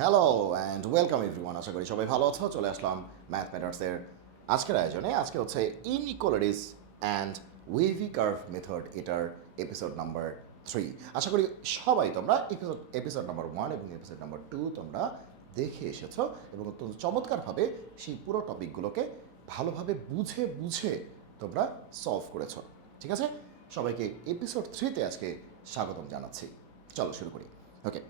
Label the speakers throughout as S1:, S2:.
S1: Hello and welcome everyone আশা করি সবাই ভালো আছো, চলে আসলাম ম্যাথ ম্যাটার্সের আজকের আয়োজনে। আজকে হচ্ছে inequalities and wavy curve method এটার এপিসোড নাম্বার থ্রি আশা করি সবাই তোমরা এপিসোড এপিসোড নাম্বার ওয়ান এবং এপিসোড নাম্বার টু তোমরা দেখে এসেছ এবং অত্যন্ত চমৎকারভাবে সেই পুরো টপিকগুলোকে ভালোভাবে বুঝে বুঝে তোমরা সলভ করেছ। ঠিক আছে? সবাইকে এপিসোড থ্রিতে আজকে স্বাগতম জানাচ্ছি। চলো শুরু করি। ওকে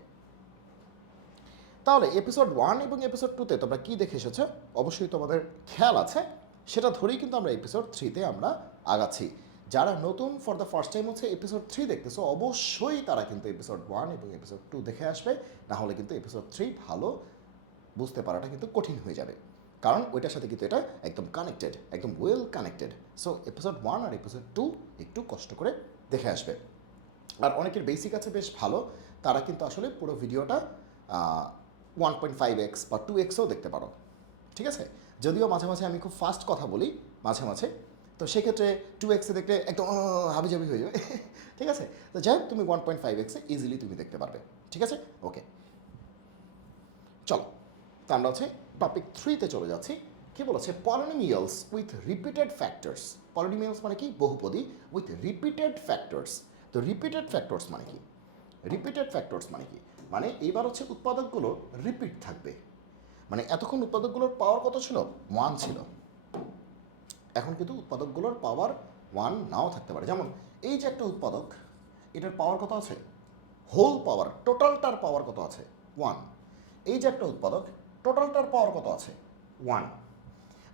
S1: তাহলে এপিসোড ওয়ান এবং এপিসোড টুতে তোমরা কী দেখে এসেছ? অবশ্যই তোমাদের খেয়াল আছে। সেটা ধরেই কিন্তু আমরা এপিসোড থ্রিতে আমরা আগাচ্ছি। যারা নতুন ফর দ্য ফার্স্ট টাইম হচ্ছে এপিসোড থ্রি দেখতেছো, অবশ্যই তারা কিন্তু এপিসোড ওয়ান এবং এপিসোড টু দেখে আসবে। না হলে কিন্তু এপিসোড থ্রি ভালো বুঝতে পারাটা কিন্তু কঠিন হয়ে যাবে। কারণ ওইটার সাথে কিন্তু এটা একদম কানেক্টেড একদম well connected so episode one আর এপিসোড টু একটু কষ্ট করে দেখে আসবে। আর অনেকের বেসিক আছে, বেশ ভালো। তারা কিন্তু আসলে পুরো ভিডিওটা ওয়ান পয়েন্ট ফাইভ এক্স বা টু এক্সও দেখতে পারো। ঠিক আছে? যদিও মাঝে মাঝে আমি খুব ফাস্ট কথা বলি, মাঝে মাঝে। তো সেক্ষেত্রে টু এক্সে দেখলে একদম হাবিজাবি হয়ে যাবে। ঠিক আছে? তো যাই হোক, তুমি ওয়ান পয়েন্ট ফাইভ এক্সে ইজিলি তুমি দেখতে পারবে। ঠিক আছে? ওকে চলো, তো আমরা হচ্ছে টপিক থ্রিতে চলে যাচ্ছি। কি বলেছে? Polynomials with repeated factors polynomials মানে কি? বহুপদী উইথ রিপিটেড ফ্যাক্টরস তো রিপিটেড ফ্যাক্টরস মানে কি? রিপিটেড ফ্যাক্টরস মানে কি? মানে এইবার হচ্ছে উৎপাদকগুলো রিপিট থাকবে। মানে এতক্ষণ উৎপাদকগুলোর পাওয়ার কত ছিল? ওয়ান ছিল। এখন কিন্তু উৎপাদকগুলোর পাওয়ার ওয়ান নাও থাকতে পারে। যেমন এই যে একটা উৎপাদক, এটার পাওয়ার কত আছে? হোল পাওয়ার টোটালটার পাওয়ার কত আছে? ওয়ান এই যে একটা উৎপাদক টোটালটার পাওয়ার কত আছে? ওয়ান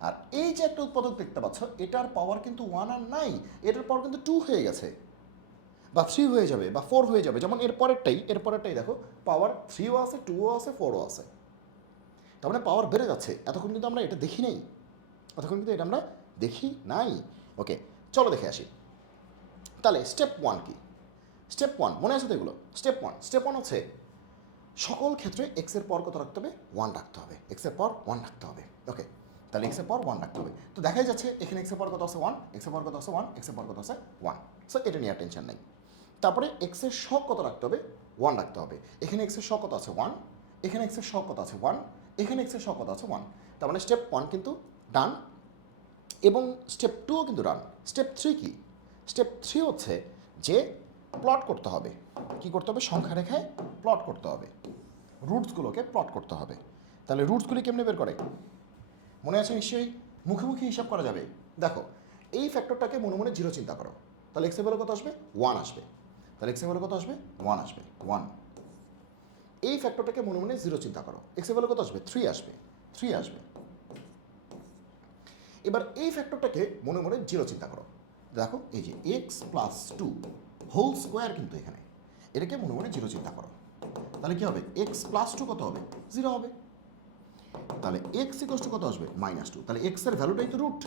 S1: আর এই যে একটা উৎপাদক দেখতে পাচ্ছ, এটার পাওয়ার কিন্তু ওয়ান আর নাই, এটার পাওয়ার কিন্তু টু হয়ে গেছে। বা থ্রি হয়ে যাবে বা ফোর হয়ে যাবে। যেমন এর পরেরটাই এর পরেরটাই দেখো পাওয়ার থ্রিও আছে টুও আছে ফোরও আছে। তার মানে পাওয়ার বেড়ে যাচ্ছে। এতক্ষণ কিন্তু আমরা এটা দেখি নাই। এতক্ষণ কিন্তু এটা আমরা দেখি নাই। ওকে চলো দেখে আসি। তাহলে স্টেপ ওয়ান কি? স্টেপ ওয়ান মনে আছে তো এগুলো? স্টেপ ওয়ান স্টেপ ওয়ান হচ্ছে সকল ক্ষেত্রে এক্সের পর কত রাখতে হবে? ওয়ান রাখতে হবে। এক্সের পর ওয়ান রাখতে হবে। ওকে তাহলে এক্সের পর ওয়ান রাখতে হবে। তো দেখাই যাচ্ছে, এখানে এক্সের পর কত আছে? ওয়ান এক্সের পর কত আছে? ওয়ান এক্সের পর কত আছে? ওয়ান সো এটা নিয়ে টেনশন নেই। তারপরে এক্সের শখ কত রাখতে হবে? ওয়ান রাখতে হবে। এখানে এক্সের শখ কত আছে? ওয়ান এখানে এক্সের শখ কত আছে? ওয়ান এখানে এক্সের শখ কত আছে? ওয়ান তার মানে স্টেপ ওয়ান কিন্তু ডান এবং স্টেপ টুও কিন্তু ডান স্টেপ থ্রি কি? স্টেপ থ্রি হচ্ছে যে প্লট করতে হবে। কি করতে হবে? সংখ্যা রেখায় প্লট করতে হবে। রুটসগুলোকে প্লট করতে হবে। তাহলে রুটসগুলি কেমনে বের করে? মনে আছে নিশ্চয়ই? মুখোমুখি হিসাব করা যাবে। দেখো, এই ফ্যাক্টরটাকে মনে মনে জিরো চিন্তা করো। তাহলে এক্সের ভ্যালু কত আসবে? ওয়ান আসবে। তাহলে এক্সের ভ্যালু কত আসবে? ওয়ান আসবে ওয়ান এই ফ্যাক্টরটাকে মনে মনে জিরো চিন্তা করো। এক্সের ভ্যালু কত আসবে? থ্রি আসবে থ্রি আসবে। এবার এই ফ্যাক্টরটাকে মনে মনে জিরো চিন্তা করো। দেখো, এই যে x plus two whole square কিন্তু এখানে। এটাকে মনে মনে জিরো চিন্তা করো। তাহলে কি হবে? এক্স প্লাস টু কত হবে? জিরো হবে। তাহলে এক্স ইকোস টু কত আসবে? মাইনাস টু তাহলে এক্সের ভ্যালুটাই তো রুট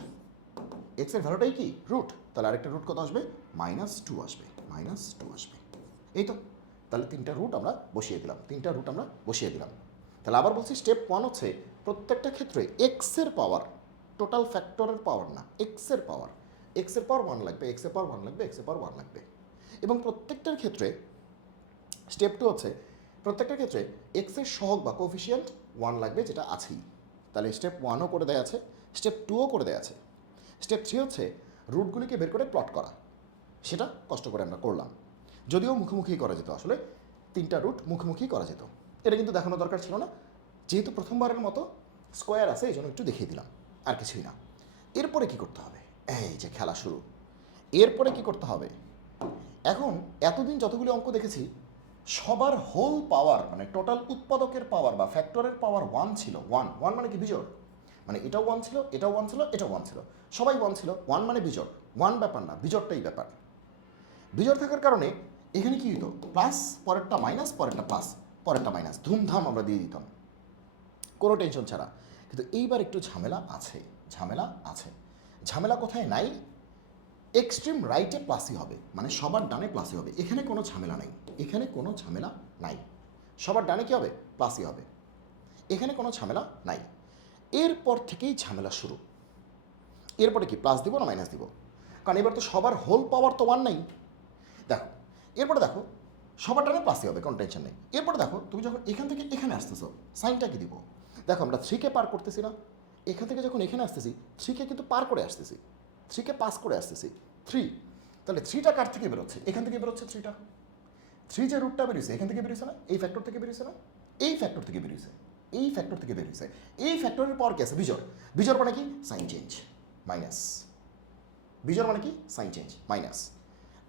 S1: এক্সের ভ্যালুটাই কি? রুট তাহলে আরেকটা রুট কত আসবে? মাইনাস টু আসবে। মাইনাস টু আসবে। এই তো তাহলে তিনটা রুট আমরা বসিয়ে দিলাম, তিনটা রুট আমরা বসিয়ে দিলাম। তাহলে আবার বলছি স্টেপ ওয়ান হচ্ছে প্রত্যেকটা ক্ষেত্রে এক্সের পাওয়ার টোটাল ফ্যাক্টরের পাওয়ার না এক্সের পাওয়ার এক্সের পাওয়ার ওয়ান লাগবে এক্সের পাওয়ার ওয়ান লাগবে এক্সের পাওয়ার ওয়ান লাগবে। এবং প্রত্যেকটার ক্ষেত্রে স্টেপ টু হচ্ছে প্রত্যেকটা ক্ষেত্রে এক্সের সহগ বা কোফিসিয়েন্ট ওয়ান লাগবে যেটা আছেই। তাহলে স্টেপ ওয়ানও করে দেয়া আছে স্টেপ টুও করে দেয়া আছে। স্টেপ থ্রি হচ্ছে রুটগুলিকে বের করে প্লট করা। সেটা কষ্ট করে আমরা করলাম। যদিও মুখোমুখি করা যেত আসলে, তিনটা রুট মুখোমুখি করা যেত। এটা কিন্তু দেখানো দরকার ছিল না। যেহেতু প্রথমবারের মতো স্কোয়ার আছে এই জন্য একটু দেখিয়ে দিলাম। আর কিছুই না। এরপরে কি করতে হবে? এই যে খেলা শুরু। এরপরে কি করতে হবে? এখন এতদিন যতগুলি অঙ্ক দেখেছি, সবার হোল পাওয়ার মানে টোটাল উৎপাদকের পাওয়ার বা ফ্যাক্টরের পাওয়ার ওয়ান ছিল। ওয়ান ওয়ান মানে কি বিজোড়? মানে এটাও ওয়ান ছিল, এটাও ওয়ান ছিল, এটাও ওয়ান ছিল। সবাই ওয়ান ছিল। ওয়ান মানে বিজোড়। ওয়ান ব্যাপার না, বিজোড়টাই ব্যাপার। বিজোড় থাকার কারণে এখানে কি হতো প্লাস পরেরটা মাইনাস পরেরটা প্লাস পরেরটা মাইনাস ধুমধাম আমরা দিয়ে দিতাম। কোনো টেনশন ছাড়া। কিন্তু এইবার একটু ঝামেলা আছে ঝামেলা আছে। ঝামেলা কোথায় নাই? এক্সট্রিম রাইটে প্লাসই হবে মানে সবার ডানে প্লাসই হবে। এখানে কোনো ঝামেলা নাই, এখানে কোনো ঝামেলা নাই। সবার ডানে কি হবে? প্লাসই হবে। এখানে কোনো ঝামেলা নাই। এরপর থেকেই ঝামেলা শুরু। এরপরে কি প্লাস দিব না মাইনাস দিব? কারণ এবার তো সবার হোল পাওয়ার তো ওয়ান নাই। দেখো, এরপরে দেখো সবারটানে প্লাসই হবে, কোনো টেনশন নেই। এরপরে দেখো, তুমি যখন এখান থেকে এখানে আসতেছো সাইনটা কি দিব? দেখো, আমরা থ্রিকে পার করতেছি না। এখান থেকে যখন এখানে আসতেছি থ্রিকে কিন্তু পার করে আসতেছি। থ্রিকে পাস করে আসতেছি। থ্রি তাহলে থ্রিটা কার থেকে বেরোচ্ছে? এখান থেকে বেরোচ্ছে থ্রিটা থ্রি যে রুটটা বেরিয়েছে, এখান থেকে বেরিয়েছে না? এই ফ্যাক্টর থেকে বেরিয়েছে না? এই ফ্যাক্টর থেকে বেরিয়েছে। এই ফ্যাক্টর থেকে বেরিয়েছে। এই ফ্যাক্টরের পর কি আছে? বিজোর বিজোর মানে কি? সাইন চেঞ্জ মাইনাস বিজোর মানে কি? সাইন চেঞ্জ মাইনাস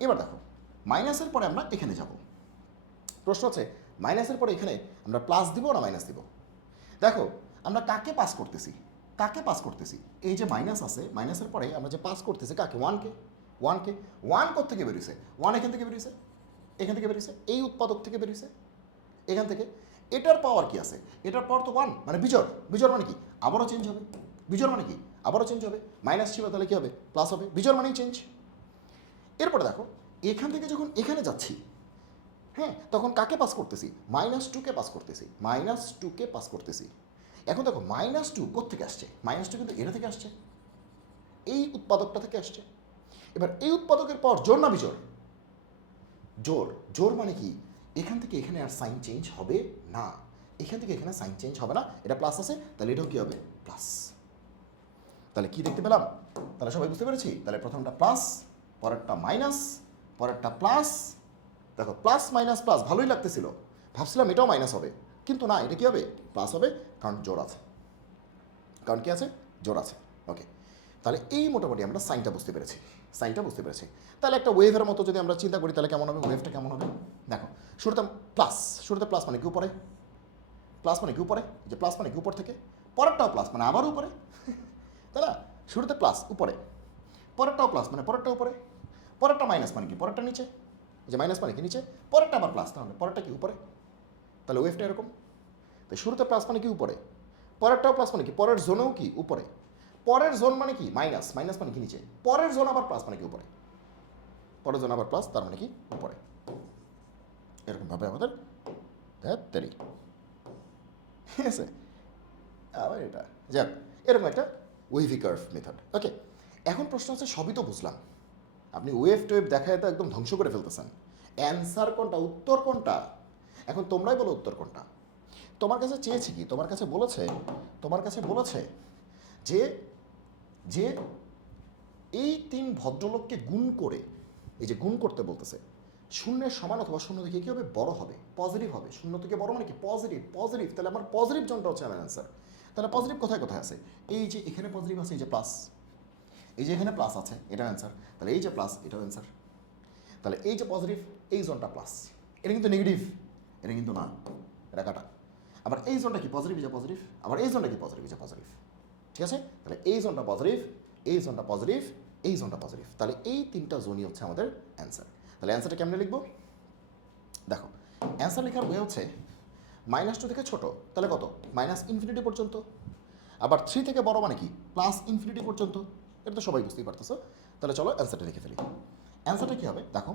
S1: এবার দেখো মাইনাসের পরে আমরা এখানে যাব। প্রশ্ন হচ্ছে, মাইনাসের পরে এখানে আমরা প্লাস দিব না মাইনাস দিব? দেখো, আমরা কাকে পাস করতেছি? কাকে পাস করতেছি? এই যে মাইনাস আছে মাইনাসের পরে আমরা যে পাস করতেছি কাকে? ওয়ানকে ওয়ানকে ওয়ান থেকে বেরিয়েছে? ওয়ান এখান থেকে বেরিয়েছে? এখান থেকে বেরিয়েছে? এই উৎপাদক থেকে বেরিয়েছে? এখান থেকে। এটার পাওয়ার কি আছে? এটার পাওয়ার তো ওয়ান মানে বিজোড়। বিজোড় মানে কি? আবারও চেঞ্জ হবে। বিজোড় মানে কি? আবারও চেঞ্জ হবে। মাইনাস ছিল তাহলে কী হবে? প্লাস হবে। বিজোড় মানেই চেঞ্জ এরপরে দেখো এখান থেকে যখন এখানে যাচ্ছি হ্যাঁ তখন কাকে পাস করতেছি? মাইনাস টুকে পাস করতেছি। মাইনাস টুকে পাস করতেছি। এখন দেখো মাইনাস টু কোথেকে আসছে? মাইনাস টু কিন্তু এটা থেকে আসছে। এই উৎপাদকটা থেকে আসছে। এবার এই উৎপাদকের পর জোর না বিজোর? জোর। জোর মানে কি? এখান থেকে এখানে আর সাইন চেঞ্জ হবে না। এখান থেকে এখানে সাইন চেঞ্জ হবে না। এটা প্লাস আছে, তাহলে এটাও কী হবে? প্লাস তাহলে কি দেখতে পেলাম? তাহলে সবাই বুঝতে পেরেছি? তাহলে প্রথমটা প্লাস পরেরটা মাইনাস পরেরটা প্লাস দেখো প্লাস মাইনাস প্লাস ভালোই লাগতেছিল। ভাবছিলাম এটাও মাইনাস হবে, কিন্তু না, এটা কি হবে? প্লাস হবে, কারণ জোর আছে। কারণ কি আছে? জোর আছে। ওকে তাহলে এই মোটামুটি আমরা সাইনটা বুঝতে পেরেছি। সাইনটা বুঝতে পেরেছি। তাহলে একটা ওয়েভের মতো যদি আমরা চিন্তা করি, তাহলে কেমন হবে? ওয়েভটা কেমন হবে? দেখো, শুরুতে প্লাস শুরুতে প্লাস মানে কি উপরে? প্লাস মানে কি উপরে? যে প্লাস মানে কি উপর থেকে? পরেরটাও প্লাস মানে আবার উপরে। তাই না? শুরুতে প্লাস উপরে। পরেরটাও প্লাস মানে পরেরটা উপরে। পরেরটা মাইনাস মানে কি? পরেরটা নিচে? যে মাইনাস মানে কি? নিচে? পরেরটা আবার প্লাস তাহলে পরেরটা কি উপরে? তাহলে ওয়েভটা এরকম। তো শুরুতে প্লাস মানে কি উপরে? পরেরটাও প্লাস মানে কি? পরের জোনেও কি? উপরে। পরের জোন মানে কি? মাইনাস মাইনাস মানে কি? নিচে। পরের জোন আবার প্লাস মানে কি? উপরে। পরের জোন আবার প্লাস তার মানে কি? উপরে। এরকমভাবে আমাদের ধ্যাত্তারি ঠিক আছে? আবার এটা। যাক, এরকম একটা ওয়েভি কার্ভ মেথড ওকে এখন প্রশ্ন হচ্ছে, সবই তো বুঝলাম। আপনি ওয়েভ টোয়েভ দেখায় তো একদম ধ্বংস করে ফেলতেছেন। অ্যান্সার কোনটা, উত্তর কোনটা? এখন তোমরাই বলো উত্তর কোনটা। তোমার কাছে চেয়েছে কি? তোমার কাছে বলেছে, তোমার কাছে বলেছে যে যে এই তিন ভদ্রলোককে গুণ করে, এই যে গুণ করতে বলতেছে, শূন্যের সমান অথবা শূন্য থেকে কী হবে? বড় হবে পজিটিভ হবে। শূন্য থেকে বড় মানে কি? পজিটিভ পজিটিভ তাহলে আমার পজিটিভ জনটা হচ্ছে আমার অ্যান্সার তাহলে পজিটিভ কোথায় কোথায় আছে? এই যে এখানে পজিটিভ আছে, এই যে প্লাস এই যে এখানে প্লাস আছে এটা অ্যান্সার তাহলে এই যে প্লাস এটাও অ্যান্সার তাহলে এই যে পজিটিভ এই জোনটা প্লাস এটা কিন্তু নেগেটিভ এটা কিন্তু না। কাটা। আবার এই জোনটা কি পজিটিভ যে পজিটিভ আবার এই জোনটা কি পজিটিভ যে পজিটিভ ঠিক আছে? তাহলে এই জোনটা পজিটিভ এই জোনটা পজিটিভ এই জোনটা পজিটিভ তাহলে এই তিনটা জোনই হচ্ছে আমাদের অ্যান্সার তাহলে অ্যান্সারটা কেমনে লিখব? দেখো অ্যান্সার লেখার ওয়ে হচ্ছে মাইনাস টু থেকে ছোট, তাহলে কত? মাইনাস ইনফিনিটি পর্যন্ত। আবার থ্রি থেকে বড় মানে কি? প্লাস ইনফিনিটি পর্যন্ত। এটা তো সবাই বুঝতেই পারতেছো। তাহলে চলো অ্যান্সারটা লিখে ফেলি। অ্যান্সারটা কী হবে? দেখো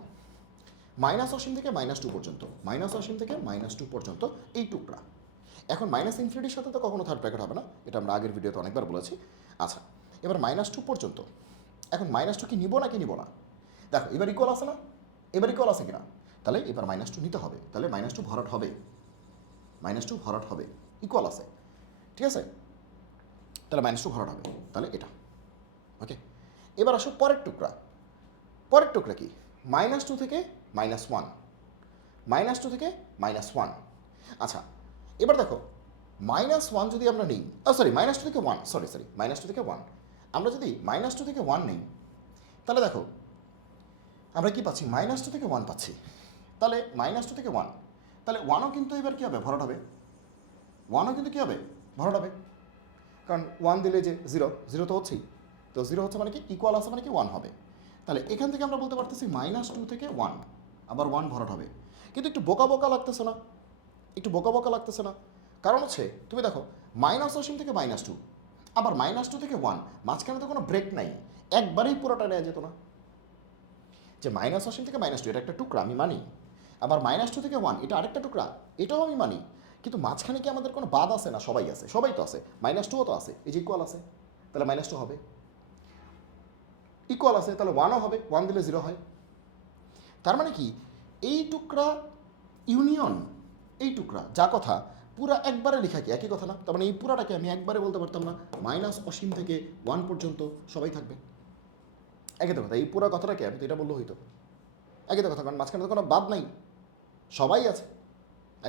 S1: মাইনাস অসীম থেকে মাইনাস টু পর্যন্ত মাইনাস অসীম থেকে মাইনাস টু পর্যন্ত এই টুকরা। এখন মাইনাস ইনফিনিটির সাথে তো কখনো থার্ড ব্র্যাকেট হবে না, এটা আমরা আগের ভিডিওতে অনেকবার বলেছি। আচ্ছা এবার মাইনাস টু পর্যন্ত, এখন মাইনাস টু কি নিবো না কি নিবো না? দেখো, এবার ইকুয়াল আছে না? এবার ইকুয়াল আছে কিনা? তাহলে এবার মাইনাস টু নিতে হবে। তাহলে মাইনাস টু ভরাট হবে। মাইনাস টু ভরাট হবে। ইকুয়াল আছে। ঠিক আছে? তাহলে মাইনাস টু ভরাট হবে। তাহলে এটা। ওকে এবার আসো পরের টুকরা। পরের টুকরা কি? মাইনাস টু থেকে মাইনাস ওয়ান মাইনাস টু থেকে মাইনাস ওয়ান আচ্ছা এবার দেখো মাইনাস ওয়ান যদি আমরা নিই সরি মাইনাস টু থেকে one sorry sorry minus two থেকে ওয়ান আমরা যদি মাইনাস টু থেকে ওয়ান নিই, তাহলে দেখো, আমরা কি পাচ্ছি? মাইনাস টু থেকে ওয়ান পাচ্ছি। তাহলে মাইনাস টু থেকে ওয়ান তাহলে ওয়ানও কিন্তু এবার কী হবে? ভরাট হবে। ওয়ানও কিন্তু কী হবে? ভরাট হবে। কারণ ওয়ান দিলে যে জিরো জিরো তো হচ্ছেই। তো জিরো হচ্ছে মানে কি? ইকুয়াল আছে মানে কি? ওয়ান হবে। তাহলে এখান থেকে আমরা বলতে পারতেছি মাইনাস টু থেকে ওয়ান আবার ওয়ান ভরাট হবে। কিন্তু একটু বোকা বোকা লাগতেছে না। একটু বোকা বোকা লাগতেছে না। কারণ হচ্ছে, তুমি দেখো মাইনাস অসীম থেকে মাইনাস টু আবার মাইনাস টু থেকে ওয়ান মাঝখানে তো কোনো ব্রেক নাই। একবারেই পুরোটা নেওয়া যেত না। যে মাইনাস অসীম থেকে মাইনাস টু এটা একটা টুকরা, আমি মানি। আবার মাইনাস টু থেকে ওয়ান এটা আরেকটা টুকরা, এটাও আমি মানি। কিন্তু মাঝখানে কি আমাদের কোনো বাদ আছে না? সবাই আছে। সবাই তো আছে। মাইনাস টুও তো আছে। এই যে ইকুয়াল আছে। তাহলে মাইনাস টু হবে। ইকুয়াল আছে, তাহলে ওয়ানও হবে ওয়ান দিলে জিরো হয়। তার মানে কি? এই টুকরা ইউনিয়ন এই টুকরা, যা কথা, পুরা একবারে লেখা কি? একই কথা না? তার মানে এই পুরাটাকে আমি একবারে বলতে পারতাম না মাইনাস অসীম থেকে ওয়ান পর্যন্ত সবাই থাকবে। একই তো কথা, এই পুরো কথাটাকে আমি তো এটা বললেও হইতো। একই তো কথা, কারণ মাঝখানে তো কোনো বাদ নাই। সবাই আছে।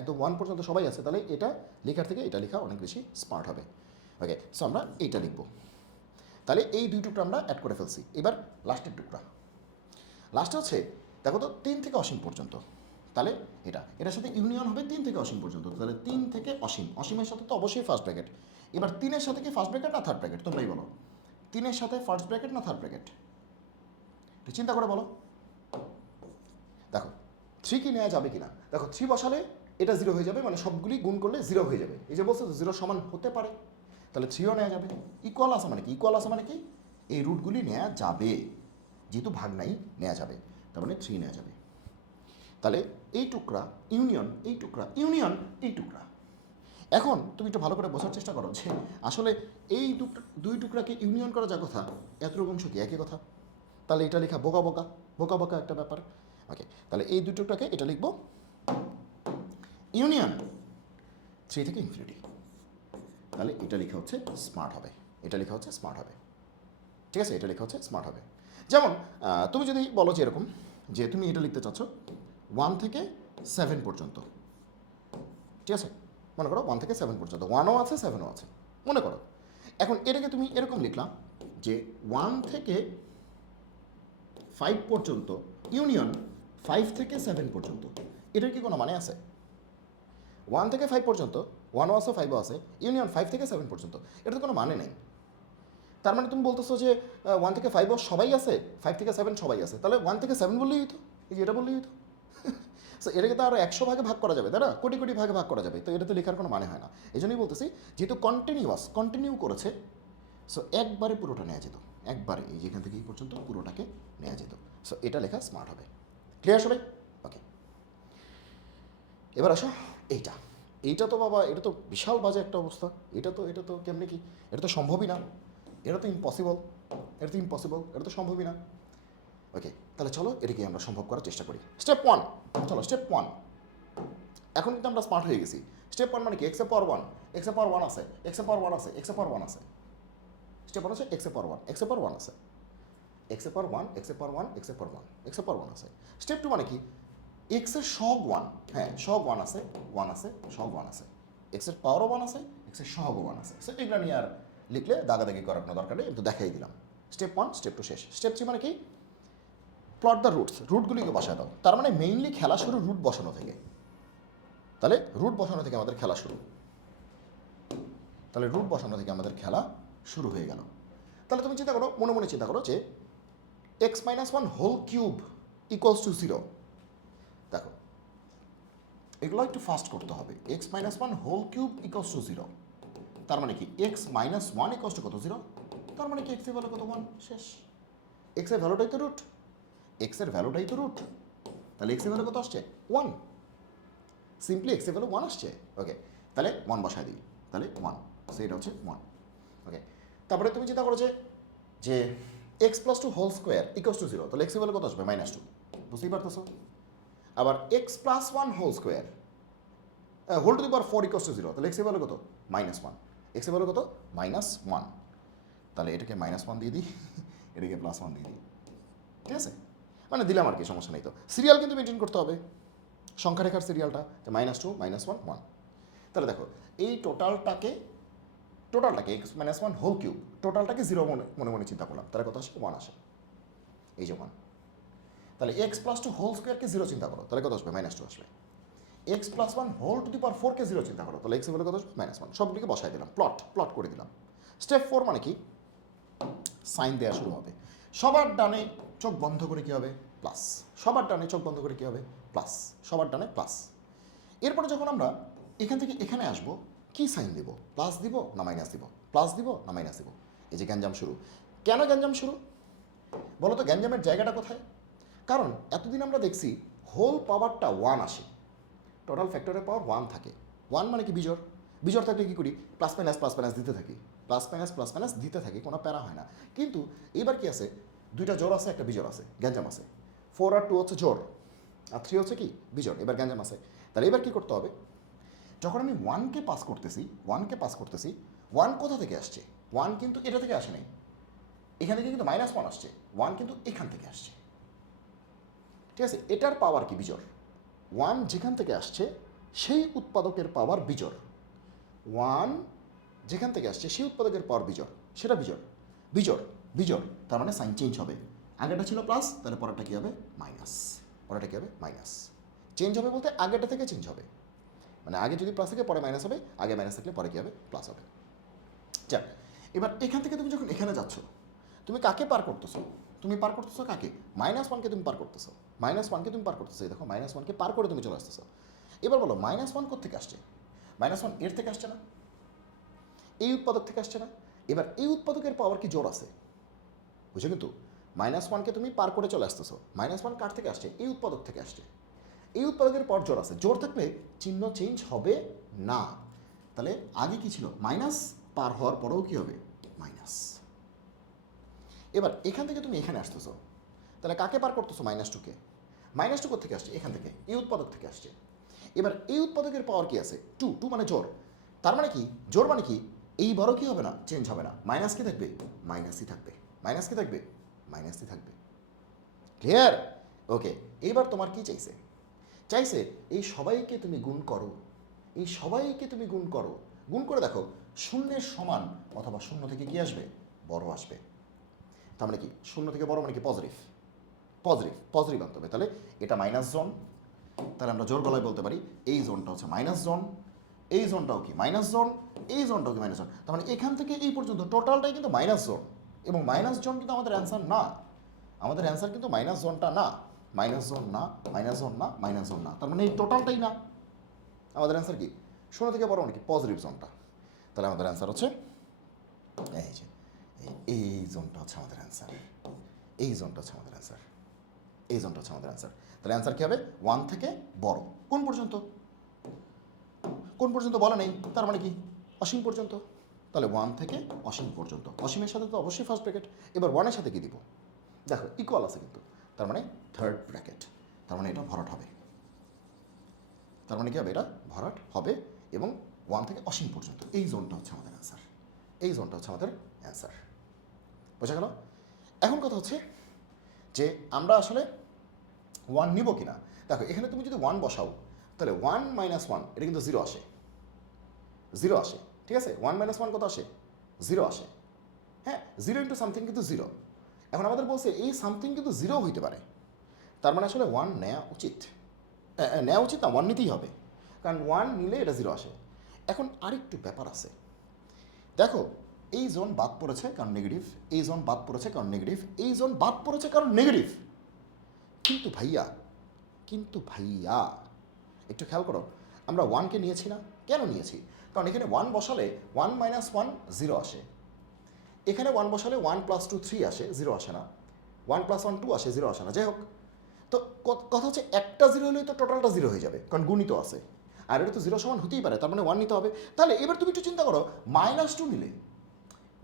S1: একদম ওয়ান পর্যন্ত সবাই আছে, তাহলে এটা লেখার থেকে এটা লেখা অনেক বেশি স্মার্ট হবে। ওকে সো আমরা এইটা লিখব। তাহলে এই দুই টুকরা আমরা অ্যাড করে ফেলছি। এবার লাস্টের টুকরা। লাস্টে হচ্ছে, দেখো তো, তিন থেকে অসীম পর্যন্ত। তাহলে এটা, এটার সাথে ইউনিয়ন হবে তিন থেকে অসীম পর্যন্ত। তাহলে তিন থেকে অসীম। অসীমের সাথে তো অবশ্যই ফার্স্ট ব্র্যাকেট এবার তিনের সাথে কি ফার্স্ট ব্র্যাকেট না থার্ড ব্র্যাকেট তোমরাই বলো। তিনের সাথে ফার্স্ট ব্র্যাকেট না থার্ড ব্র্যাকেট একটু চিন্তা করে বলো। দেখো থ্রি কি নেওয়া যাবে কি না দেখো থ্রি বসালে এটা জিরো হয়ে যাবে মানে সবগুলি গুণ করলে জিরো হয়ে যাবে। এই যে বলছে জিরো সমান হতে পারে। তাহলে থ্রিও নেওয়া যাবে। ইকুয়াল আছে মানে কি? ইকুয়াল আছে মানে কি? এই রুটগুলি নেওয়া যাবে। যেহেতু ভাগ নাই নেওয়া যাবে। তার মানে থ্রি নেওয়া যাবে। তাহলে এই টুকরা ইউনিয়ন এই টুকরা ইউনিয়ন এই টুকরা। এখন তুমি একটু ভালো করে বোঝার চেষ্টা করো যে আসলে এই দুই টুকরাকে ইউনিয়ন করা যা কথা, এতটুকু অংশ কি একই কথা? তাহলে এটা লেখা বোকা বোকা বোকা বোকা একটা ব্যাপার। ওকে তাহলে এই দুই টুকরাকে এটা লিখব ইউনিয়ন থ্রি থেকে ইনফিনিটি তাহলে এটা লেখা হচ্ছে স্মার্ট হবে। এটা লেখা হচ্ছে স্মার্ট হবে। ঠিক আছে? এটা লেখা হচ্ছে স্মার্ট হবে। যেমন তুমি যদি বলো যে এরকম, যে তুমি এটা লিখতে চাচ্ছ ওয়ান থেকে সেভেন পর্যন্ত। ঠিক আছে? মনে করো ওয়ান থেকে সেভেন পর্যন্ত। ওয়ানও আছে সেভেনও আছে। মনে করো। এখন এটাকে তুমি এরকম লিখলাম যে ওয়ান থেকে ফাইভ পর্যন্ত ইউনিয়ন ফাইভ থেকে সেভেন পর্যন্ত। এটার কি কোনো মানে আছে? ওয়ান থেকে ফাইভ পর্যন্ত ওয়ানও আছে ফাইভও আছে ইউনিয়ন ফাইভ থেকে সেভেন পর্যন্ত। এটা তো কোনো মানে নেই। তার মানে তুমি বলতেছো যে ওয়ান থেকে ফাইভও সবাই আছে ফাইভ থেকে সেভেন সবাই আছে। তাহলে ওয়ান থেকে সেভেন বললেই হতো এই যে এটা বললেই হতো সো এটাকে তো আরও একশো ভাগে ভাগ করা যাবে, তাই না? কোটি কোটি ভাগে ভাগ করা যাবে। তো এটা তো লেখার কোনো মানে হয় না। এই জন্যই বলতেছি, যেহেতু কন্টিনিউয়াস কন্টিনিউ করেছে সো একবারে পুরোটা নেওয়া যেত। একবারে, এই যেখান থেকে এই পর্যন্ত পুরোটাকে নেওয়া যেত। সো এটা লেখা স্মার্ট হবে। ক্লিয়ার সবাই? ওকে এবার আসো, এইটা। এইটা তো বাবা এটা তো বিশাল বাজে একটা অবস্থা এটা তো এটা তো কেমনি কি এটা তো সম্ভবই না এটা তো ইম্পসিবল এটা তো ইম্পসিবল এটা তো সম্ভবই না ওকে তাহলে চলো এটাকে আমরা সম্ভব করার চেষ্টা করি স্টেপ ওয়ান চলো স্টেপ ওয়ান এখন কিন্তু আমরা স্মার্ট হয়ে গেছি স্টেপ ওয়ান মানে কি এক্সে পাওয়ার ওয়ান এক্সে পাওয়ার ওয়ান আছে এক্সে পাওয়ার ওয়ান আছে এক্সে পাওয়ার ওয়ান আছে স্টেপ ওয়ান হচ্ছে এক্সে পাওয়ার ওয়ান এক্সে পাওয়ার ওয়ান আছে এক্সে পাওয়ার ওয়ান এক্সে পাওয়ার ওয়ান এক্সে পাওয়ার ওয়ান এক্সে পাওয়ার ওয়ান আছে স্টেপ টু মানে কি এক্সের সহগ ওয়ান হ্যাঁ সহগ ওয়ান আছে ওয়ান আছে, সহগ ওয়ান আছে। এক্সের পাওয়ারও ওয়ান আছে এক্সের সহগ ওয়ান আছে। সো এগুলো নিয়ে আর লিখলে দাগাদাগি করার কোনো দরকার নেই, একটু দেখাই দিলাম। স্টেপ ওয়ান স্টেপ টু শেষ। স্টেপ থ্রি মানে কি? প্লট দ্য রুটস রুটগুলিকে বসায় দাও। তার মানে মেইনলি খেলা শুরু রুট বসানো থেকে। তাহলে রুট বসানো থেকে আমাদের খেলা শুরু। তাহলে রুট বসানো থেকে আমাদের খেলা শুরু হয়ে গেল। তাহলে তুমি চিন্তা করো, মনে মনে চিন্তা করো যে x minus one whole cube equals to zero দেখো, এগুলো একটু ফাস্ট করতে হবে। X minus one whole cube equals to zero তার মানে কি x minus one equals to কত জিরো তার মানে কি এক্সের ভ্যালু কত ওয়ান শেষ। এক্সের ভ্যালুটাই তো রুট এক্সের ভ্যালুটাই তো রুট তাহলে এক্সের ভ্যালু কত আসছে? ওয়ান সিম্পলি এক্সের ভ্যালু ওয়ান আসছে। ওকে তাহলে ওয়ান বসায় দিই। তাহলে ওয়ান সেটা হচ্ছে ওয়ান ওকে তারপরে তুমি চিন্তা করো যে x plus two whole square equals to zero তাহলে এক্সের ভ্যালু কত আসবে? মাইনাস টু বুঝতেই পারতেছো? আবার x plus one whole square whole to the power four equals to zero তাহলে এক্সের ভ্যালু কত? মাইনাস ওয়ান এক্সের ভ্যালু কত? মাইনাস ওয়ান তাহলে এটাকে মাইনাস ওয়ান দিয়ে দিই, এটাকে প্লাস ওয়ান দিয়ে দিই। ঠিক আছে? মানে দিলাম আর কি, সমস্যা নেই তো। সিরিয়াল কিন্তু মেনটেন করতে হবে। সংখ্যা রেখার সিরিয়ালটা minus two minus one one তাহলে দেখো, এই টোটালটাকে টোটালটাকে x minus one whole cube টোটালটাকে zero মনে মনে মনে চিন্তা করলাম। তাহলে কত আসে? ওয়ান আসে। এই যে ওয়ান তাহলে এক্স প্লাস টু হোল স্কোয়ারকে জিরো চিন্তা করো, তাহলে কত আসবে? মাইনাস টু আসবে। X plus one whole to the power ফোরকে জিরো চিন্তা করো, তাহলে এক্স বলে কত আসবে? মাইনাস ওয়ান সবগুলিকে বসাই দিলাম প্লট প্লট করে দিলাম। স্টেপ ফোর মানে কি? সাইন দেওয়া শুরু হবে। সবার ডানে চোখ বন্ধ করে কী হবে? প্লাস সবার ডানে চোখ বন্ধ করে কী হবে? প্লাস সবার ডানে প্লাস এরপরে যখন আমরা এখান থেকে এখানে আসব, কি সাইন দিব? প্লাস দিব না মাইনাস দিব? প্লাস দিব না মাইনাস দিব? এই যে গ্যাঞ্জাম শুরু। কেন গ্যাঞ্জাম শুরু? বলো তো, গ্যাঞ্জামের জায়গাটা কোথায়? কারণ এতদিন আমরা দেখছি হোল পাওয়ারটা ওয়ান আসে। টোটাল ফ্যাক্টরের পাওয়ার ওয়ান থাকে। ওয়ান মানে কি বিজোর বিজোর থাকলে কী করি? প্লাস মাইনাস প্লাস মাইনাস দিতে থাকি। প্লাস মাইনাস প্লাস মাইনাস দিতে থাকি, কোনো প্যারা হয় না। কিন্তু এবার কি আছে? দুইটা জোর আছে, একটা বিজোর আছে, গ্যাঞ্জাম আছে। ফোর আর টু হচ্ছে জোর আর থ্রি হচ্ছে কি? বিজোর এবার গ্যাঞ্জাম আছে। তাহলে এবার কী করতে হবে? যখন আমি ওয়ানকে পাস করতেছি ওয়ানকে পাস করতেছি ওয়ান কোথা থেকে আসছে? ওয়ান কিন্তু এটা থেকে আসে নাই। এখান থেকে কিন্তু মাইনাস ওয়ান আসছে। ওয়ান কিন্তু এখান থেকে আসছে। ঠিক আছে, এটার পাওয়ার কি? বিজোড়। ওয়ান যেখান থেকে আসছে, সেই উৎপাদকের পাওয়ার বিজোড়। ওয়ান যেখান থেকে আসছে, সেই উৎপাদকের পাওয়ার বিজোড়। সেটা বিজোড়। বিজোড় বিজোড়। তার মানে সাইন চেঞ্জ হবে। আগেটা ছিল প্লাস তাহলে পরেরটা কী হবে? মাইনাস পরেরটা কী হবে? মাইনাস চেঞ্জ হবে বলতে আগেটা থেকে চেঞ্জ হবে। মানে আগে যদি প্লাস থাকে, পরে মাইনাস হবে। আগে মাইনাস থাকলে পরে কী হবে? প্লাস হবে। যাক, এবার এখান থেকে তুমি যখন এখানে যাচ্ছ, তুমি কাকে পার করতেছো? তুমি পার করতেছো কাকে? মাইনাস ওয়ানকে তুমি পার করতেছো। মাইনাস ওয়ানকে তুমি পার করতেছো। দেখো মাইনাস ওয়ানকে পার করে তুমি চলে আসতেছো। এবার বলো মাইনাস ওয়ান কোথেকে আসছে? মাইনাস ওয়ানের থেকে আসছে না? এই উৎপাদক থেকে আসছে না? এবার এই উৎপাদকের পাওয়ার কি জোর আছে? বুঝছ কিন্তু? মাইনাস ওয়ানকে তুমি পার করে চলে আসতেছো। মাইনাস ওয়ান কার থেকে আসছে? এই উৎপাদক থেকে আসছে। এই উৎপাদকের পর জোর আছে। জোর থাকলে চিহ্ন চেঞ্জ হবে না। তাহলে আগে কি ছিল? মাইনাস পার হওয়ার পরেও কি হবে? মাইনাস এবার এখান থেকে তুমি এখানে আসতেছো। তাহলে কাকে পার করতেছো? মাইনাস টুকে মাইনাস টু থেকে আসছে? এখান থেকে, এই উৎপাদক থেকে আসছে। এবার এই উৎপাদকের পাওয়ার কি আছে? টু টু মানে জোর। তার মানে কি? জোর মানে কি? এই এইবারও কি হবে না? চেঞ্জ হবে না। মাইনাস কি থাকবে? মাইনাসই থাকবে। মাইনাস কি থাকবে? মাইনাসই থাকবে। ক্লিয়ার ওকে এইবার তোমার কি চাইছে? চাইছে এই সবাইকে তুমি গুণ করো। এই সবাইকে তুমি গুণ করো। গুণ করে দেখো, শূন্যের সমান অথবা শূন্য থেকে কি আসবে? বড় আসবে। তার মানে কি? শূন্য থেকে বড় মানে কি? পজিটিভ পজিটিভ পজিটিভ আনতে হবে। তাহলে এটা মাইনাস জোন তাহলে আমরা জোর গলায় বলতে পারি, এই জোনটা হচ্ছে মাইনাস জোন এই জোনটাও কি? মাইনাস জোন এই জোনটাও কি মাইনাস জোন তার মানে এখান থেকে এই পর্যন্ত টোটালটাই কিন্তু মাইনাস জোন এবং মাইনাস জোন কিন্তু আমাদের অ্যান্সার না। আমাদের অ্যান্সার কিন্তু মাইনাস জোনটা না। মাইনাস জোন না মাইনাস জোন না মাইনাস জোন না। তার মানে এই টোটালটাই না। আমাদের অ্যান্সার কি? শূন্য থেকে বড় মানে কি? পজিটিভ জোনটা তাহলে আমাদের অ্যান্সার হচ্ছে, এই যে। এই- জোনটা হচ্ছে আমাদের অ্যান্সার এই জোনটা হচ্ছে আমাদের অ্যান্সার এই জোনটা হচ্ছে আমাদের অ্যান্সার তাহলে অ্যান্সার কী হবে? ওয়ান থেকে বড়। কোন পর্যন্ত? কোন পর্যন্ত বলা নেই? তার মানে কি? অসীম পর্যন্ত। তাহলে ওয়ান থেকে অসীম পর্যন্ত। অসীমের সাথে তো অবশ্যই ফার্স্ট ব্র্যাকেট এবার ওয়ানের সাথে কি দিব? দেখো ইকুয়াল আছে কিন্তু। তার মানে থার্ড ব্র্যাকেট তার মানে এটা ভরাট হবে। তার মানে কি হবে? এটা ভরাট হবে এবং ওয়ান থেকে অসীম পর্যন্ত। এই জোনটা হচ্ছে আমাদের অ্যান্সার এই জোনটা হচ্ছে আমাদের অ্যান্সার বোঝা গেল? এখন কথা হচ্ছে যে আমরা আসলে ওয়ান নিব কিনা? দেখো, এখানে তুমি যদি ওয়ান বসাও, তাহলে ওয়ান মাইনাস ওয়ান এটা কিন্তু জিরো আসে। জিরো আসে, ঠিক আছে? ওয়ান মাইনাস ওয়ান কত আসে? জিরো আসে। হ্যাঁ জিরো ইন্টু সামথিং কিন্তু জিরো এখন আমাদের বলছে এই সামথিং কিন্তু জিরো হইতে পারে। তার মানে আসলে ওয়ান নেওয়া উচিত। নেওয়া উচিত না ওয়ান নিতেই হবে। কারণ ওয়ান নিলে এটা জিরো আসে। এখন আরেকটু ব্যাপার আছে। দেখো এই জোন বাদ পড়েছে কারণ নেগেটিভ এই জোন বাদ পড়েছে কারণ নেগেটিভ এই জোন বাদ পড়েছে কারণ নেগেটিভ কিন্তু ভাইয়া কিন্তু ভাইয়া, একটু খেয়াল করো, আমরা ওয়ানকে নিয়েছি না? কেন নিয়েছি? কারণ এখানে ওয়ান বসালে ওয়ান মাইনাস ওয়ান জিরো আসে। এখানে ওয়ান বসালে ওয়ান প্লাস টু থ্রি আসে জিরো আসে না। ওয়ান প্লাস ওয়ান টু আসে জিরো আসে না। যাই হোক, তো কথা হচ্ছে একটা জিরো হলেই তো টোটালটা জিরো হয়ে যাবে, কারণ গুণিত আছে। আর এটা তো জিরো সমান হতেই পারে, তার মানে ওয়ান নিতে হবে। তাহলে এবার তুমি একটু চিন্তা করো মাইনাস টু নিলে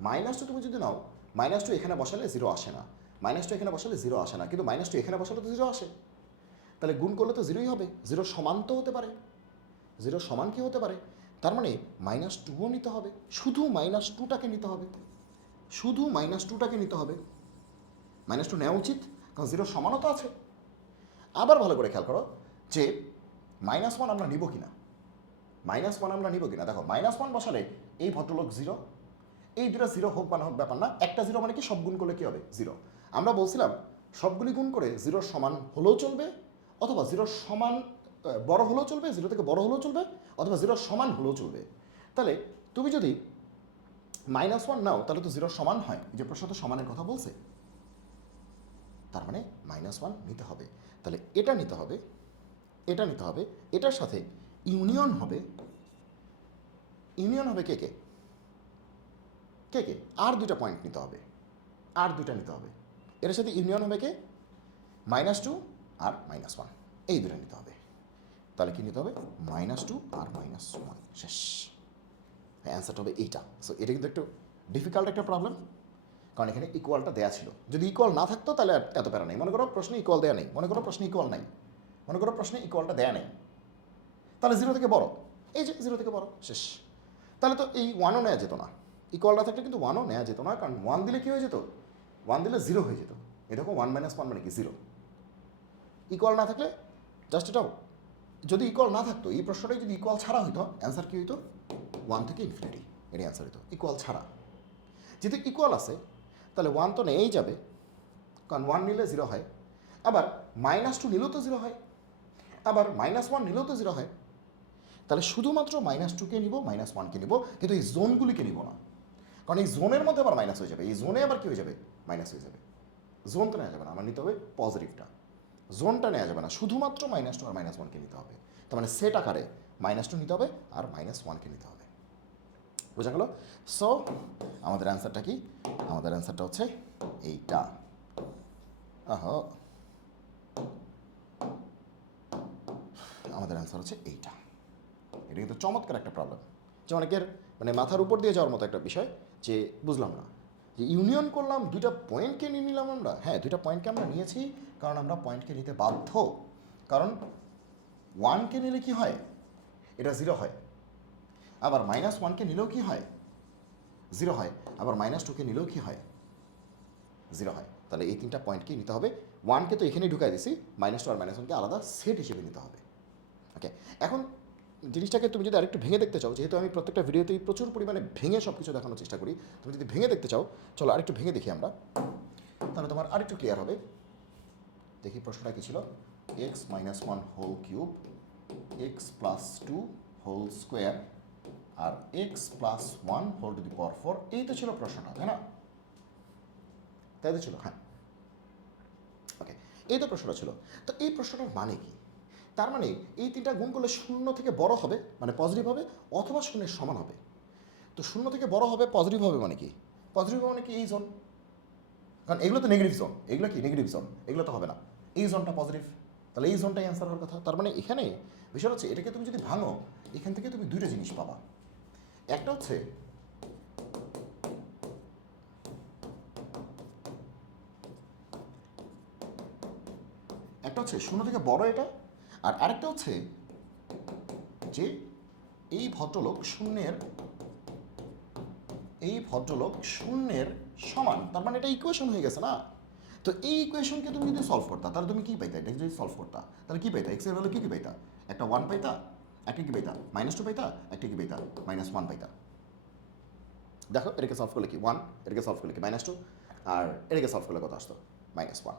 S1: মাইনাস টু তুমি যদি নাও মাইনাস টু এখানে বসালে জিরো আসে না। মাইনাস টু এখানে বসালে জিরো আসে না, কিন্তু মাইনাস টু এখানে বসালে তো জিরো আসে। তাহলে গুণ করলে তো জিরোই হবে। জিরো সমান তো হতে পারে। জিরো সমান কি হতে পারে? তার মানে মাইনাস টুও নিতে হবে। শুধু মাইনাস টুটাকে নিতে হবে। শুধু মাইনাস টুটাকে নিতে হবে। মাইনাস টু নেওয়া উচিত, কারণ জিরো সমানও তো আছে। আবার ভালো করে খেয়াল করো যে মাইনাস ওয়ান আমরা নিব কিনা? মাইনাস ওয়ান আমরা নিব কিনা? দেখো মাইনাস ওয়ান বসালে এই ভদ্রলোক জিরো এই দুটো জিরো হোক বা না হোক ব্যাপার না, একটা জিরো মানে কি? সব গুণ করলে কি হবে? জিরো আমরা বলছিলাম, সবগুলি গুণ করে জিরোর সমান হলেও চলবে, অথবা জিরোর সমান বড় হলেও চলবে জিরো থেকে বড় হলেও চলবে, অথবা জিরোর সমান হলেও চলবে। তাহলে তুমি যদি মাইনাস ওয়ান নাও, তাহলে তো জিরোর সমান হয়। যে প্রশ্ন তো সমানের কথা বলছে। তার মানে মাইনাস ওয়ান নিতে হবে। তাহলে এটা নিতে হবে, এটা নিতে হবে, এটার সাথে ইউনিয়ন হবে। ইউনিয়ন হবে কে কে? কে কে? আর দুইটা পয়েন্ট নিতে হবে। আর দুইটা নিতে হবে। এর সাথে ইউনিয়ন হবে কে? মাইনাস টু আর মাইনাস ওয়ান এই দুটো নিতে হবে। তাহলে কি নিতে হবে? মাইনাস টু আর মাইনাস ওয়ান শেষ। অ্যান্সারটা হবে এইটা। সো এটা কিন্তু একটু ডিফিকাল্ট একটা প্রবলেম কারণ এখানে ইকুয়ালটা দেওয়া ছিল। যদি ইকুয়াল না থাকতো, তাহলে এত প্যারা নেই। মনে করো প্রশ্নে ইকুয়াল দেওয়া নেই। মনে করো প্রশ্নে ইকুয়াল নাই। মনে করো প্রশ্নে ইকুয়ালটা দেয়া নেই। তাহলে জিরো থেকে বড়। এই যে জিরো থেকে বড়। শেষ। তাহলে তো এই ওয়ানও নেওয়া যেত না। ইকুয়াল না থাকলে কিন্তু ওয়ানও নেওয়া যেত না, কারণ ওয়ান দিলে কী হয়ে যেত? ওয়ান দিলে জিরো হয়ে যেত। এই দেখো ওয়ান মাইনাস ওয়ান মানে কি? জিরো ইকুয়াল না থাকলে জাস্ট এটাও। যদি ইকুয়াল না থাকতো, এই প্রশ্নটাই যদি ইকুয়াল ছাড়া হইতো অ্যান্সার কী হইতো? ওয়ান থেকে ইনফিনিটি এটাই অ্যান্সার হইতো। ইকুয়াল ছাড়া। যেহেতু ইকুয়াল আছে, তাহলে ওয়ান তো নেই যাবে, কারণ ওয়ান নিলে জিরো হয়। আবার মাইনাস টু নিলেও তো জিরো হয়। আবার মাইনাস ওয়ান নিলেও তো জিরো হয়। তাহলে শুধুমাত্র মাইনাস টুকে নিব মাইনাস ওয়ানকে নিব, কিন্তু এই জোনগুলিকে নিব না। কারণ এই জোনের মধ্যে আবার মাইনাস হয়ে যাবে। এই জোনে আবার কী হয়ে যাবে? মাইনাস হয়ে যাবে। জোন তো নেওয়া যাবে না। আমার নিতে হবে পজিটিভটা জোনটা নেওয়া যাবে না। শুধুমাত্র মাইনাস টু আর মাইনাস ওয়ানকে নিতে হবে। তার মানে সেট আকারে মাইনাস টু নিতে হবে আর মাইনাস ওয়ানকে নিতে হবে। বোঝা গেল? সো আমাদের অ্যান্সারটা কি? আমাদের অ্যান্সারটা হচ্ছে এইটা। আহ। আমাদের অ্যান্সার হচ্ছে এইটা। এটা কিন্তু চমৎকার একটা প্রবলেম যে অনেকের মানে মাথার উপর দিয়ে যাওয়ার মতো একটা বিষয়। যে বুঝলাম না। যে ইউনিয়ন করলাম, দুইটা পয়েন্টকে নিয়ে নিলাম আমরা। হ্যাঁ দুইটা পয়েন্টকে আমরা নিয়েছি, কারণ আমরা পয়েন্টকে নিতে বাধ্য। কারণ ওয়ানকে নিলে কি হয়? এটা জিরো হয়। আবার মাইনাস ওয়ানকে নিলেও কি হয়? জিরো হয়। আবার মাইনাস টুকে নিলেও কি হয়? জিরো হয়। তাহলে এই তিনটা পয়েন্টকেই নিতে হবে। ওয়ানকে তো এখানেই ঢুকাই দিছি। মাইনাস টু আর মাইনাস ওয়ানকে আলাদা সেট হিসেবে নিতে হবে। ওকে এখন জিনিসটাকে তুমি যদি আরেকটু ভেঙে দেখতে চাও, যেহেতু আমি প্রত্যেকটা ভিডিওতেই প্রচুর পরিমাণে ভেঙে সব কিছু দেখানোর চেষ্টা করি, তুমি যদি ভেঙে দেখতে চাও, চলো আরেকটু ভেঙে দেখি আমরা। তাহলে তোমার আরেকটু ক্লিয়ার হবে। দেখি প্রশ্নটা কী ছিল? X minus one whole cube x plus two whole square R x plus one whole to the power four এই তো ছিল প্রশ্নটা, তাই না? তাই তো ছিল হ্যাঁ। ওকে এই তো প্রশ্নটা ছিল। তো এই প্রশ্নটার মানে কি? তার মানে এই তিনটা গুণ করলে শূন্য থেকে বড় হবে মানে পজিটিভ হবে, অথবা শূন্যের সমান হবে। তো শূন্য থেকে বড় হবে পজিটিভ হবে মানে কি? পজিটিভ হবে মানে কি? এই জোন কারণ এগুলো তো নেগেটিভ জোন এগুলো কি? নেগেটিভ জোন এগুলো তো হবে না। এই জোনটা পজিটিভ তাহলে এই জোনটাই অ্যান্সার হওয়ার কথা। তার মানে এখানে বিষয় হচ্ছে, এটাকে তুমি যদি ভাঙো, এখান থেকে তুমি দুইটা জিনিস পাবা। একটা হচ্ছে একটা হচ্ছে শূন্য থেকে বড় এটা আর আরেকটা হচ্ছে যে এই ভদ্রলোক শূন্যের, এই ভদ্রলোক শূন্যের সমান, তার মানে এটা ইকুয়েশন হয়ে গেছে না? তো এই ইকুয়েশনকে তুমি যদি সলভ করতা, তাহলে তুমি কি পাইতা? এটা যদি সলভ করতা, তাহলে কি পাইতা? এক্সের ভ্যালু কি কি পাইতা? একটা ওয়ান পাইতা, একটা কি পাইতা? মাইনাস টু পাইতা, একটা কি পাইতা? Minus one পাইতা। দেখো, এটাকে সলভ করলে কি? ওয়ান এটাকে সলভ করলে কি? মাইনাস টু আর এটাকে সলভ করলে কত আসতো? মাইনাস ওয়ান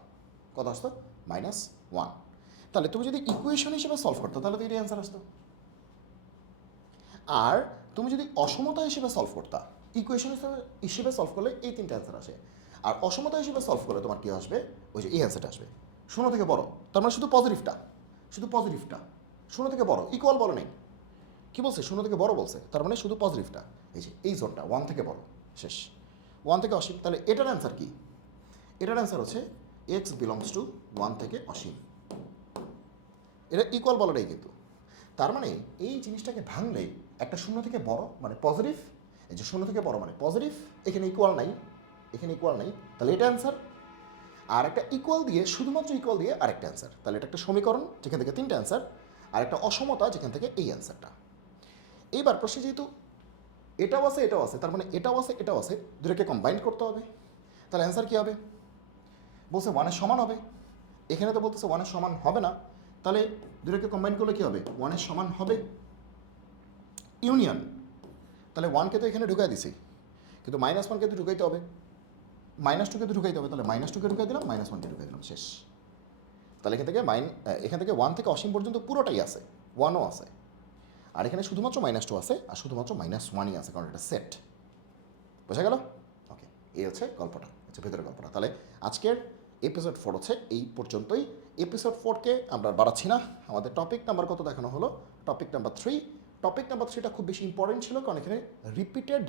S1: কত আসতো? মাইনাস ওয়ান তাহলে তুমি যদি ইকুয়েশন হিসেবে সলভ করতো, তাহলে তো এটাই অ্যান্সার আসতো। আর তুমি যদি অসমতা হিসেবে সলভ করতা ইকুয়েশন হিসেবে হিসেবে সলভ করলে এই তিনটা অ্যান্সার আসে। আর অসমতা হিসেবে সলভ করলে তোমার কী আসবে? ওই যে এই অ্যান্সারটা আসবে। শূন্য থেকে বড়। তার মানে শুধু পজিটিভটা শুধু পজিটিভটা শূন্য থেকে বড়। ইকুয়াল বড় নেই। কী বলছে? শূন্য থেকে বড় বলছে। তার মানে শুধু পজিটিভটা এই যে এই জোনটা ওয়ান থেকে বড়। শেষ। ওয়ান থেকে অসীম। তাহলে এটার অ্যান্সার কী? এটার অ্যান্সার হচ্ছে এক্স বিলংস টু ওয়ান থেকে অসীম। এটা ইকুয়াল বলাটাই কিন্তু। তার মানে এই জিনিসটাকে ভাঙলে একটা শূন্য থেকে বড় মানে পজিটিভ এই যে শূন্য থেকে বড় মানে পজিটিভ এখানে ইকুয়াল নাই, এখানে ইকুয়াল নাই, তাহলে এটা অ্যান্সার আর একটা ইকুয়াল দিয়ে, শুধুমাত্র ইকুয়াল দিয়ে আরেকটা অ্যান্সার তাহলে এটা একটা সমীকরণ, যেখান থেকে তিনটা অ্যান্সার আর একটা অসমতা, যেখান থেকে এই অ্যান্সারটা এইবার প্রশ্নে যেহেতু এটাও আছে এটাও আছে, তার মানে এটাও আছে এটাও আছে, দুটোকে কম্বাইন করতে হবে। তাহলে অ্যান্সার কী হবে? বলছে ওয়ানের সমান হবে। এখানে তো বলতেছে ওয়ানের সমান হবে না। তাহলে দুটোকে কম্বাইন করলে কী হবে? ওয়ানের সমান হবে ইউনিয়ন তাহলে ওয়ানকে তো এখানে ঢুকাই দিছি। কিন্তু মাইনাস ওয়ানকে তো ঢুকাইতে হবে। মাইনাস টুকে তো ঢুকাইতে হবে। তাহলে মাইনাস টুকে ঢুকাই দিলাম মাইনাস ওয়ানকে ঢুকাই দিলাম, শেষ। তাহলে এখান থেকে মাইন এখান থেকে ওয়ান থেকে অসীম পর্যন্ত পুরোটাই আছে। ওয়ানও আছে। আর এখানে শুধুমাত্র মাইনাস টু আছে, আর শুধুমাত্র মাইনাস ওয়ানই আছে, কারণ এটা সেট বোঝা গেল? ওকে এই হচ্ছে গল্পটা হচ্ছে ভেতরের গল্পটা। তাহলে আজকের এপিসোড ফোর হচ্ছে এই পর্যন্তই। এপিসোড ফোরকে আমরা বাড়াচ্ছি না। আমাদের টপিক নাম্বার কত দেখানো হলো? Topic number three topic number থ্রিটা খুব বেশি ইম্পর্টেন্ট ছিল কারণ এখানে রিপিটেড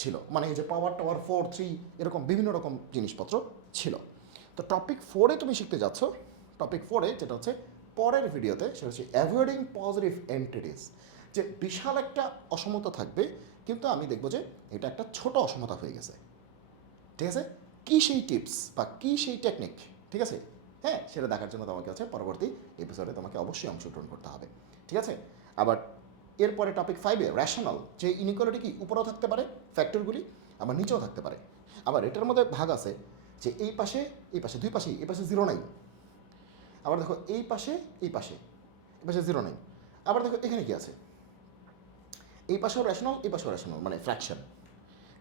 S1: ছিল। মানে এই যে পাওয়ার টাওয়ার ফোর থ্রি এরকম বিভিন্ন রকম জিনিসপত্র ছিল। তো টপিক ফোরে তুমি শিখতে যাচ্ছ। টপিক ফোরে যেটা হচ্ছে পরের ভিডিওতে সেটা হচ্ছে অ্যাভয়েডিং পজিটিভ এন্টিটিস যে বিশাল একটা অসমতা থাকবে, কিন্তু আমি দেখব যে এটা একটা ছোট অসমতা হয়ে গেছে। ঠিক আছে? কী সেই টিপস বা কী সেই টেকনিক ঠিক আছে? হ্যাঁ সেটা দেখার জন্য তোমাকে হচ্ছে পরবর্তী এপিসোডে তোমাকে অবশ্যই অংশগ্রহণ করতে হবে। ঠিক আছে? আবার এরপরে টপিক ফাইভে র্যাশনাল যে ইনইকুয়ালিটি কি? উপরেও থাকতে পারে ফ্যাক্টরগুলি আবার নিচেও থাকতে পারে। আবার এটার মধ্যে ভাগ আছে যে এই পাশে এই পাশে, দুই পাশেই, এই পাশে জিরো নাই। আবার দেখো, এই পাশে এই পাশে এই পাশে জিরো নাই। আবার দেখো, এখানে কি আছে? এই পাশেও র্যাশনাল এই পাশেও র্যাশনাল মানে ফ্র্যাকশন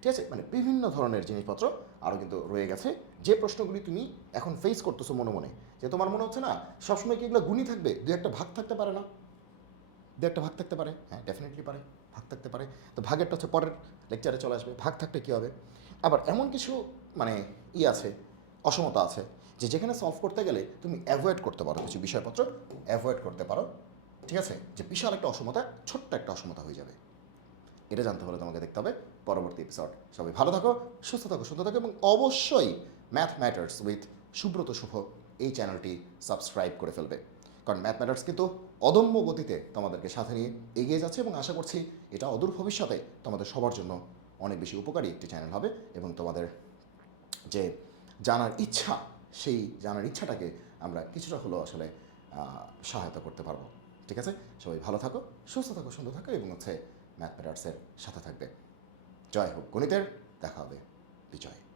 S1: ঠিক আছে? মানে বিভিন্ন ধরনের জিনিসপত্র আরও কিন্তু রয়ে গেছে। যে প্রশ্নগুলি তুমি এখন ফেস করতেছো মনে মনে, যে তোমার মনে হচ্ছে না, সবসময় কি এগুলো গুণই থাকবে? দু একটা ভাগ থাকতে পারে না। দু একটা ভাগ থাকতে পারে। হ্যাঁ ডেফিনেটলি পারে, ভাগ থাকতে পারে। তো ভাগেরটা হচ্ছে পরের লেকচারে চলে আসবে, ভাগ থাকতে কী হবে? আবার এমন কিছু মানে ই আছে, অসমতা আছে, যে যেখানে সলভ করতে গেলে তুমি অ্যাভয়েড করতে পারো কিছু বিষয়পত্র অ্যাভয়েড করতে পারো। ঠিক আছে? যে বিশাল একটা অসমতা, ছোট্ট একটা অসমতা হয়ে যাবে। এটা জানতে হলে তোমাকে দেখতে হবে। পরবর্তী এপিসোড সবাই ভালো থাকো, সুস্থ থাকো, সুন্দর থাকো এবং অবশ্যই math matters with Subrata Shuvo এই চ্যানেলটি সাবস্ক্রাইব করে ফেলবে। কারণ ম্যাথ ম্যাটার্স কিন্তু অদম্য গতিতে তোমাদেরকে সাথে নিয়ে এগিয়ে যাচ্ছে এবং আশা করছি এটা অদূর ভবিষ্যতে তোমাদের সবার জন্য অনেক বেশি উপকারী একটি চ্যানেল হবে এবং তোমাদের যে জানার ইচ্ছা, সেই জানার ইচ্ছাটাকে আমরা কিছুটা হলেও আসলে সহায়তা করতে পারব। ঠিক আছে? সবাই ভালো থাকো, সুস্থ থাকো, সুন্দর থাকো এবং হচ্ছে ম্যাথ ম্যাটার্সের সাথে থাকবে। জয় হোক। গণিতের দেখা হবে। বিজয়।